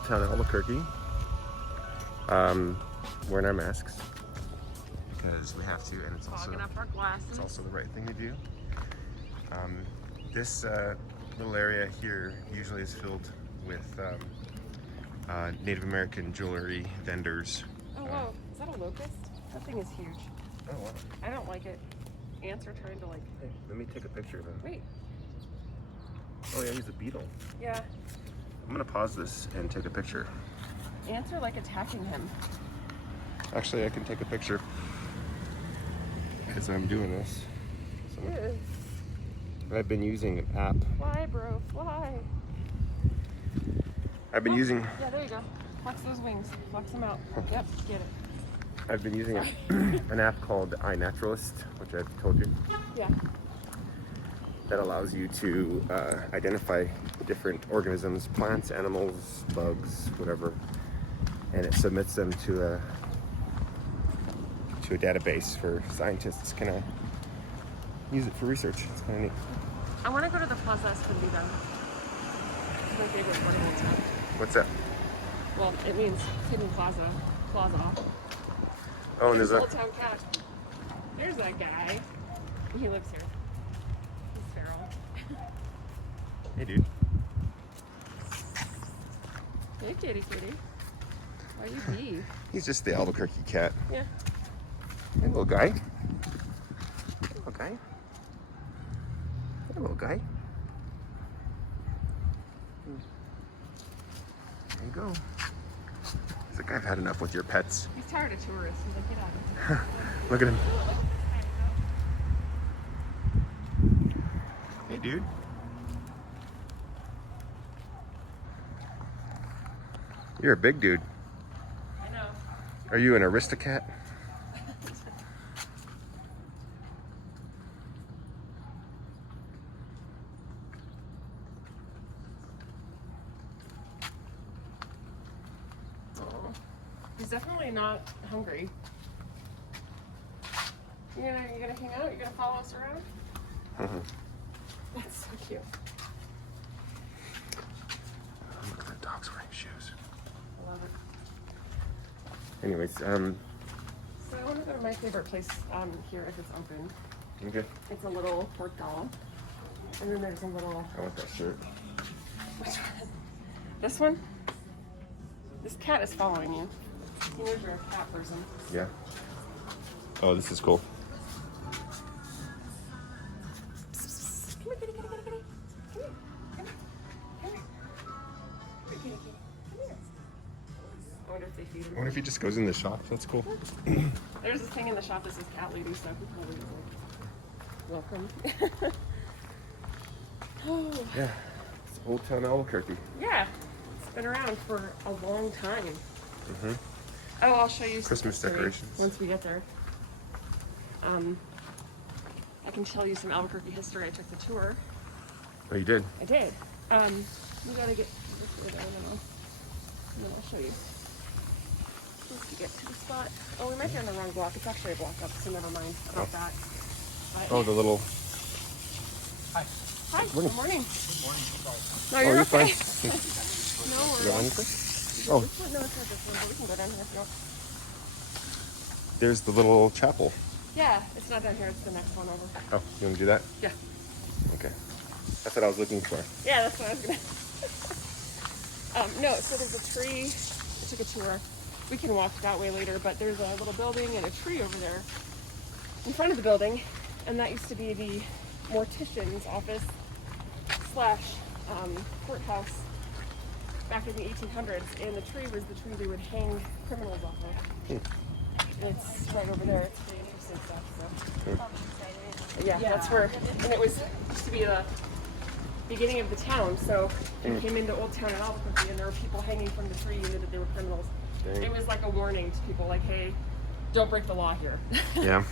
Old Town Albuquerque. Wearing our masks because we have to, and it's Fogging up our glasses. the right thing to do. This little area here usually is filled with Native American jewelry vendors. Oh, whoa. Is that a locust? That thing is huge. Oh, wow. I don't like it. Ants are trying to like... Hey, let me take a picture of him. Wait. Oh yeah, he's a beetle. Yeah. I'm gonna pause this and take a picture. Ants are like attacking him. Actually, I can take a picture because I'm doing this. So, I've been using an app. Fly, bro, fly. I've been using. Yeah, there you go. Flex those wings. Flex them out. Yep, get it. I've been using an app called iNaturalist, which I've told you. Yeah. That allows you to identify different organisms, plants, animals, bugs, whatever, and it submits them to a database for scientists. Kind of use it for research. It's kind of neat. I want to go to the Plaza Escondida. It's my favorite part of Old Town. What's that? Well, it means hidden plaza. Oh, and there's a. Old Town cat. There's that guy. He lives here. He's feral. Hey, dude. Hey, kitty. Why you be? He's just the Albuquerque cat. Yeah. Hey, little guy. Hey, little guy. There you go. He's like, I've had enough with your pets. He's tired of tourists. He's like, get out of here. Look at him. Hey, dude. You're a big dude. I know. Are you an Aristocat? He's definitely not hungry. You gonna hang out? You gonna follow us around? That's so cute. Look at that dog's wearing shoes. I love it. Anyways, So I want to go to my favorite place here if it's open. okay. It's a little portal. And then there's a little... I want that shirt. Which one? This one? This cat is following you. He knows you're a cat person. Yeah. Oh, this is cool. Come here, kitty. Come here. Come here. Come here, kitty. Come here. I wonder if they feed him. I wonder if he just goes in the shop. That's cool. There's this thing in the shop that says cat lady, so he probably is like, welcome. Oh. Yeah. It's Old Town Albuquerque. Yeah. It's been around for a long time. Mm-hmm. Oh, I'll show you some Christmas history decorations. once we get there. I can tell you some Albuquerque history. I took the tour. Oh, you did? I did. We gotta get this way there, and then I'll show you. Once we get to the spot. Oh, we might be on the wrong block. It's actually a block up, so never mind about that. But, Oh, the little. Hi. Morning. Good morning. Good morning. No, Oh, you're you're okay. fine. No You worries. got anything? Oh. Oh, This one? No, it's not this one, but we can go down here if you want. there's the little chapel. Yeah, it's not down here. It's the next one over. Oh, you want to do that? Yeah. Okay. That's what I was looking for. Yeah, that's what I was gonna. No, so there's a tree. I took a tour. We can walk that way later, but there's a little building and a tree over there in front of the building, and that used to be the mortician's office / courthouse back in the 1800s, and the tree was the tree they would hang criminals off of. And it's right over there. It's pretty interesting stuff. So yeah, that's where, and it used to be the beginning of the town. So you came into Old Town Albuquerque, and there were people hanging from the tree. You knew that they were criminals. Dang. It was like a warning to people, like, hey, don't break the law here. Yeah.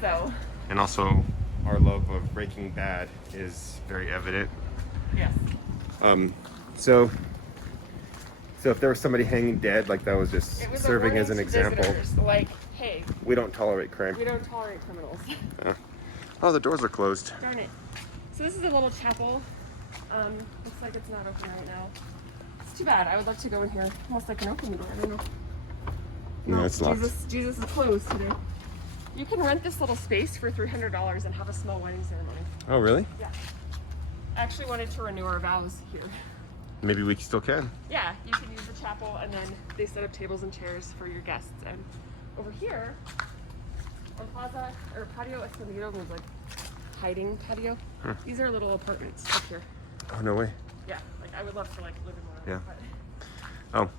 So And also, our love of Breaking Bad is very evident. yes. So if there was somebody hanging dead, like that was just It was serving as an a warning to example. visitors, like, hey, We don't tolerate crime. we don't tolerate criminals. Oh, the doors are closed. Darn it. So this is a little chapel. Looks like it's not open right now. It's too bad. I would like to go in here. Almost like an open meeting. I don't know. No, it's locked. Jesus is closed today. You can rent this little space for $300 and have a small wedding ceremony. Oh, really? Yeah. I actually wanted to renew our vows here. Maybe we still can. Yeah, you can use the chapel, and then they set up tables and chairs for your guests. And over here, on Plaza or Patio Escondido, there's like hiding patio. Huh. These are little apartments up here. Oh, no way. Yeah, like I would love to like live in one. Yeah. But Oh,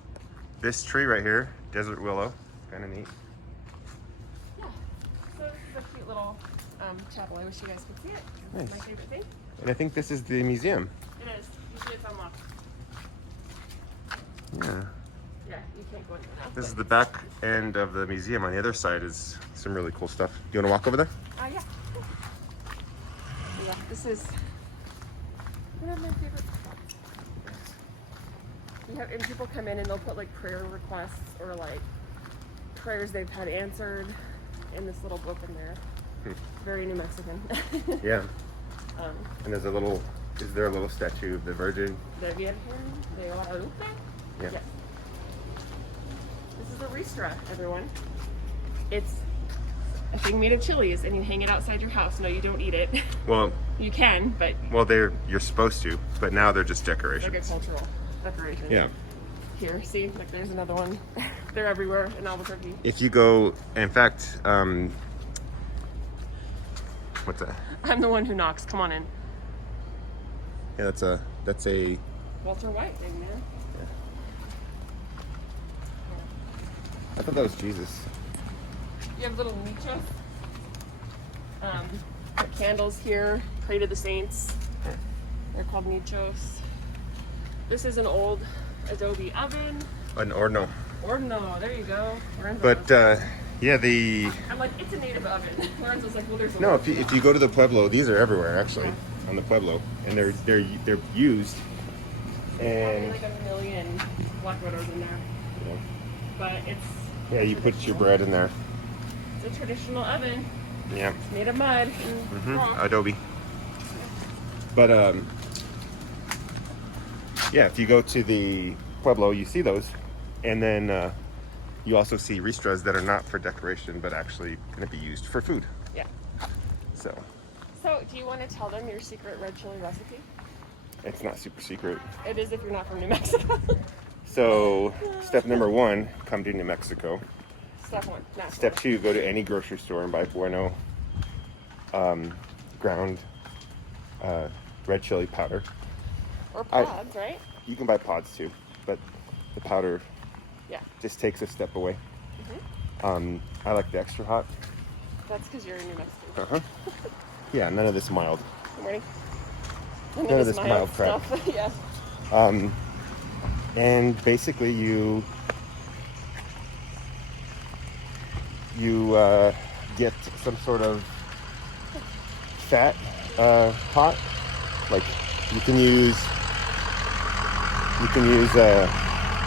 this tree right here, desert willow, kind of neat. yeah, so this is a cute little chapel. I wish you guys could see it. Nice. It's my favorite thing. And I think this is the museum. It is. Usually it's unlocked. Yeah. Yeah, you can't go in there now. This is the back end of the museum. On the other side is some really cool stuff. Do you want to walk over there? Yeah. Yeah, this is one of my favorite spots. You have, and people come in and they'll put like prayer requests or like prayers they've had answered in this little book in there. Very New Mexican. Yeah. And there's a little, is there a little statue of the Virgin? The Virgen de Guadalupe? Yeah. Yes. This is a ristra, everyone. It's a thing made of chilies, and you hang it outside your house. No, you don't eat it. Well, You can, but well, you're supposed to, but now they're just decorations. like a cultural decoration. Yeah. Here, see, like there's another one. They're everywhere in Albuquerque. If you go, in fact, what's that? I'm the one who knocks. Come on in. Yeah, that's a. Walter White, baby man. I thought that was Jesus. You have little nichos. Put candles here. Pray to the saints. They're called nichos. This is an old adobe oven. An ordinal. Ordino, there you go. Lorenzo. But yeah, the I'm like, it's a native oven. Lorenzo's like, well, there's a no. If you go to the Pueblo, these are everywhere actually on the Pueblo, and they're used. Probably And like a million black widows in there. you know, But it's yeah, you put your bread in there. it's a traditional oven. Yeah. It's made of mud. And rock. Adobe. But yeah, if you go to the Pueblo, you see those, and then you also see ristras that are not for decoration, but actually going to be used for food. Yeah. So So, do you want to tell them your secret red chili recipe? it's not super secret. It is if you're not from New Mexico. So step number 1, come to New Mexico. Step 1. Natural. Step 2, go to any grocery store and buy Bueno ground red chili powder. Or pods, right? You can buy pods too, but the powder Yeah. just takes a step away. I like the extra hot. That's because you're in New Mexico. Yeah, none of this mild. Good morning. None of this mild crap. Stuff. Yeah. And basically you get some sort of fat pot. Like you can use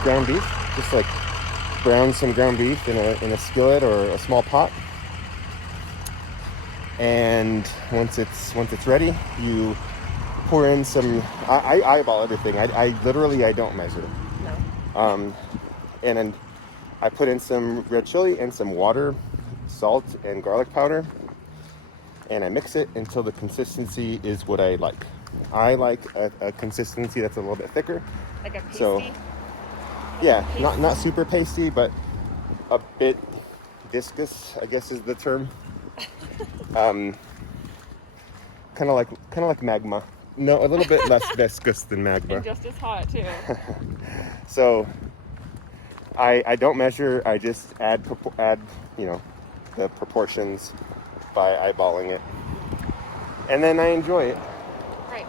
ground beef, just like brown some ground beef in a skillet or a small pot. And once it's ready, you pour in some. I eyeball everything. I literally don't measure. No. And then I put in some red chili and some water, salt, and garlic powder, and I mix it until the consistency is what I like. I like a consistency that's a little bit thicker. Like a pasty? So, yeah, not super pasty, but a bit viscous, I guess is the term. Kind of like magma. No, a little bit less viscous than magma. And just as hot, too. So I don't measure. I just add the proportions by eyeballing it, and then I enjoy it. Right.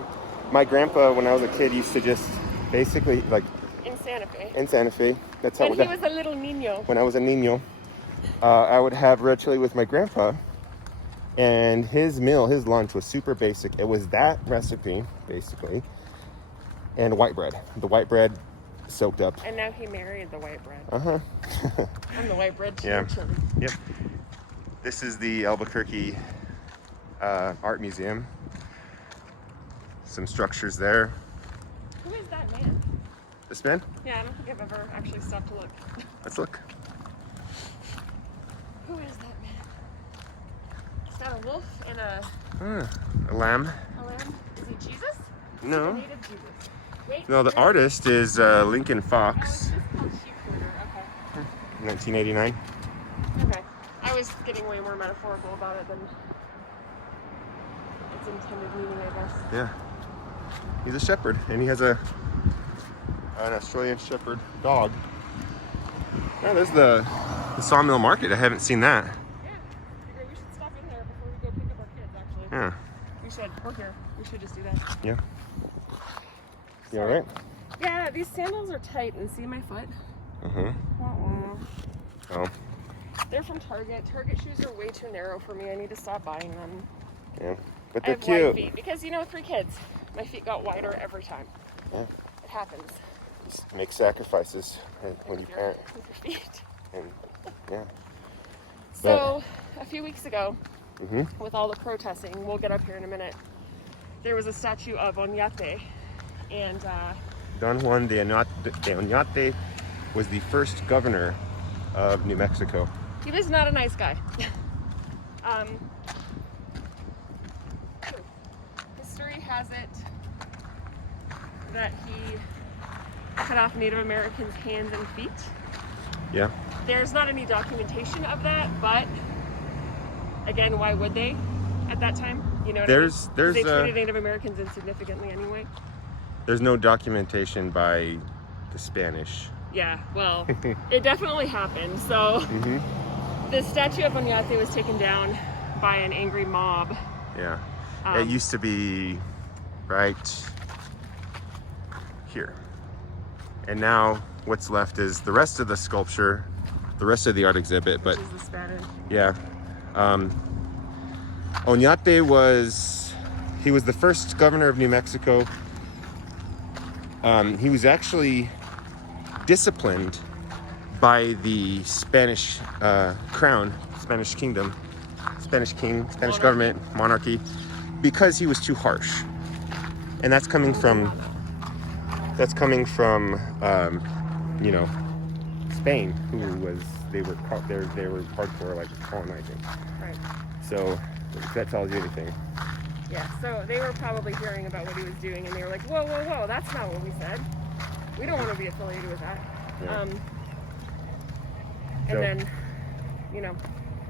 My grandpa, when I was a kid, used to just basically like In Santa Fe. in Santa Fe. That's how When he was a little niño. when I was a niño, I would have red chili with my grandpa, and his lunch was super basic. It was that recipe, basically, and white bread. The white bread soaked up. And now he married the white bread. Uh-huh. I'm the white bread Yeah. chili. Yep. This is the Albuquerque Art Museum. Some structures there. Who is that man? This man? Yeah, I don't think I've ever actually stopped to look. Let's look. Who is that man? Is that a wolf and a A lamb? lamb? Is he Jesus? No. Is he a native Jesus? Wait. No, the artist is Lincoln Oh, it's Fox, just called sheep herder. Okay. 1989. Okay. I was getting way more metaphorical about it than its intended meaning, I guess. Yeah. He's a shepherd, and he has an Australian shepherd dog. Oh, there's the sawmill market. I haven't seen that. Yeah. We should stop in there before we go pick up our kids, actually. Yeah. We should. We're here. We should just do that. Yeah. You all right? Yeah, these sandals are tight, and see my foot? Uh-huh. Oh. They're from Target. Target shoes are way too narrow for me. I need to stop buying them. Yeah. But I they're have wide cute. feet because, 3 kids. My feet got wider every time. Yeah. It happens. Just make sacrifices when you parent. With your feet. And, yeah. So, a few weeks ago, Mm-hmm. with all the protesting, we'll get up here in a minute, there was a statue of Oñate. And, Don Juan de Oñate was the first governor of New Mexico. he was not a nice guy. History has it that he cut off Native Americans' hands and feet. Yeah. There's not any documentation of that, but again, why would they at that time? You know what I mean? They treated Native Americans insignificantly anyway. There's no documentation by the Spanish. Yeah, well, it definitely happened. So the statue of Oñate was taken down by an angry mob. Yeah. It used to be right here. And now what's left is the rest of the sculpture, the rest of the art exhibit. But Which is the Spanish. yeah. Oñate was the first governor of New Mexico. He was actually disciplined by the Spanish crown, Spanish kingdom, Spanish king, Spanish government, monarchy, because he was too harsh. And that's coming from Spain, they were hardcore, like, colonizing. Right. So if that tells you anything. Yeah, so they were probably hearing about what he was doing, and they were like, whoa, whoa, whoa, that's not what we said. We don't want to be affiliated with that. Yeah. And then,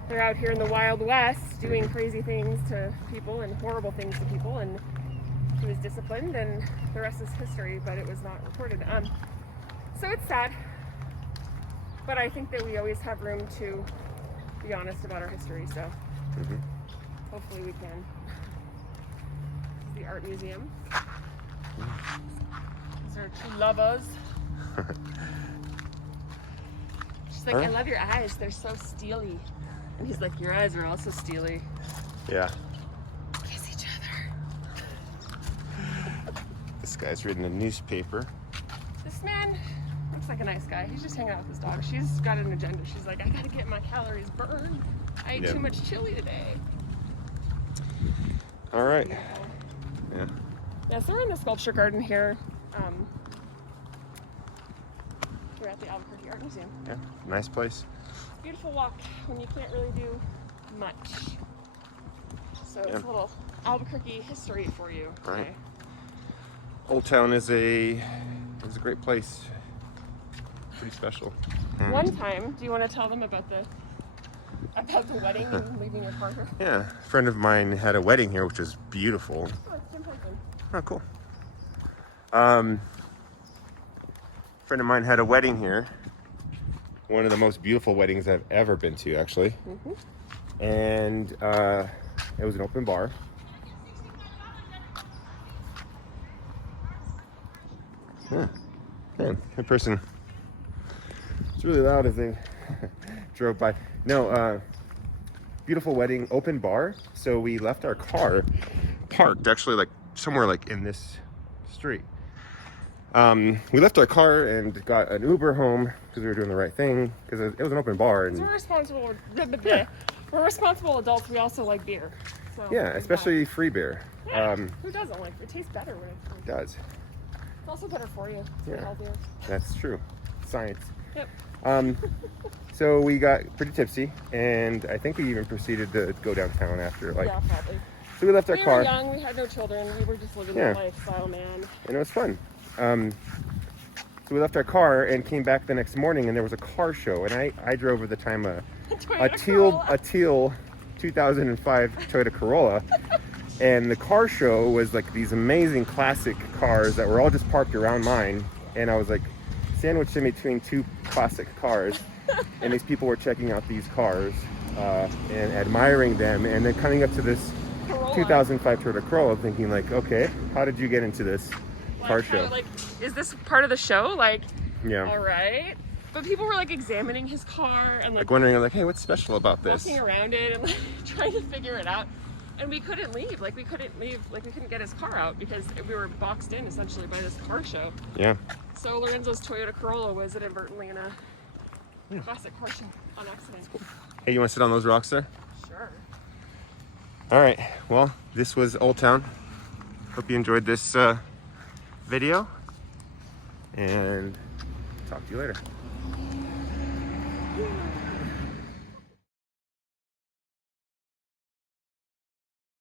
they're out here in the Wild West doing crazy things to people and horrible things to people, and he was disciplined, and the rest is history, but it was not recorded. So it's sad, but I think that we always have room to be honest about our history, so hopefully we can. The art museum. These are two lovers. She's like, I love your eyes. They're so steely. And he's like, your eyes are also steely. Yeah. Kiss each other. This guy's reading a newspaper. This man looks like a nice guy. He's just hanging out with his dog. She's got an agenda. She's like, I gotta get my calories burned. I ate too much chili today. All right. Yeah. Yeah, so we're in the sculpture garden here. We're at the Albuquerque Art Museum. Yeah. Nice place. Beautiful walk when you can't really do much. So it's a little Albuquerque history for you. Right. Okay. Old Town is a great place. Pretty special. One time, do you want to tell them about the wedding and leaving your car here? Yeah. A friend of mine had a wedding here, which was beautiful. Oh, it's Jim Piper. Oh, cool. A friend of mine had a wedding here. One of the most beautiful weddings I've ever been to, actually. And it was an open bar. Yeah. Man, that person. It's really loud as they drove by. No, beautiful wedding, open bar. So we left our car parked, actually, like somewhere like in this street. We left our car and got an Uber home because we were doing the right thing, because it was an open bar. And we're responsible. We're responsible adults. We also like beer. So yeah, especially free beer. Yeah, who doesn't like it? It tastes better when it's free. It does. It's also better for you. It's Yeah. healthier. That's true. Science. Yep. So we got pretty tipsy, and I think we even proceeded to go downtown after. Like, Yeah, probably. so we left our We car. were young. We had no children. We were just living Yeah. the lifestyle, man. And it was fun. So we left our car and came back the next morning, and there was a car show, and I drove at the time a teal 2005 Toyota Corolla, and the car show was like these amazing classic cars that were all just parked around mine, and I was like sandwiched in between two classic cars, and these people were checking out these cars and admiring them, and then coming up to this Corolla. 2005 Toyota Corolla, thinking like, okay, how did you get into this car Like, show? like, is this part of the show? Like, Yeah. all right. But people were like examining his car and Like wondering like, hey, what's special about this? walking around it and like trying to figure it out. And we couldn't leave. Like we couldn't leave. Like we couldn't get his car out because we were boxed in essentially by this car show. Yeah. So Lorenzo's Toyota Corolla was inadvertently in a classic car show on accident. Hey, you want to sit on those rocks there? Sure. All right. Well, this was Old Town. Hope you enjoyed this video, and talk to you later.